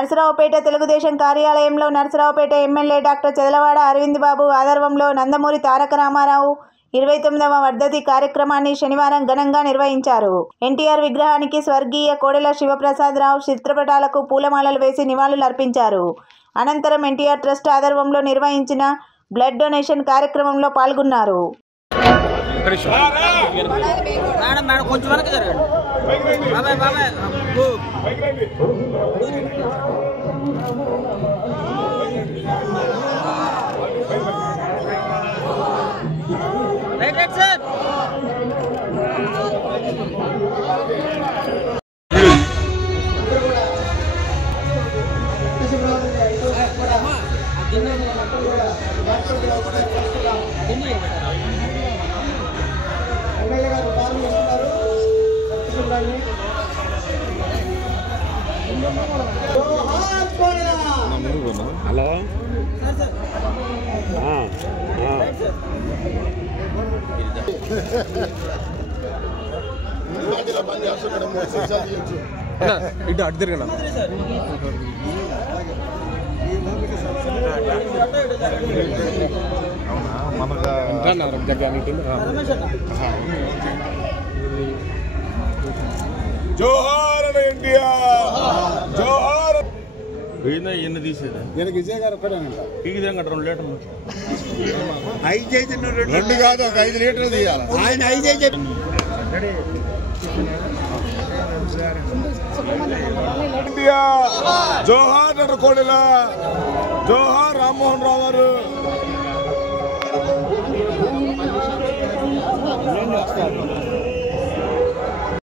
నర్సరావుపేట తెలుగుదేశం కార్యాలయంలో Narasaraopet MLA doctor Chadalavada Arvind బాబు ఆధ్వర్యంలో నందమూరి తారక రామారావు 29వ వర్ధంతి కార్యక్రమాన్ని శనివారం ఘనంగా నిర్వహించారు. ఎన్టీఆర్ విగ్రహానికి స్వర్గీయ కోడెల శివప్రసాదరావు చిత్రపటాలకు పూలమాలలు వేసి నివాళులర్పించారు. అనంతరం ఎన్టీఆర్ ట్రస్ట్ ఆధ్వర్యంలో నిర్వహించిన బ్లడ్ డొనేషన్ కార్యక్రమంలో పాల్గొన్నారు. హలో ఇటు అటు తిరగండి. జోహార్ ఎన్టీఆర్ జోహార్. ఎన్ని తీసేది దీనికి విజయ్ గారు ఒక్కడేనంట. ఈ విధంగా 2 లీటర్లు 2 కాదు, ఒక 5 లీటర్లు తీయాలి. ఆయన 5 జోహార్ నట కోడెల, జోహార్ రామ్మోహన్ రావు గారు.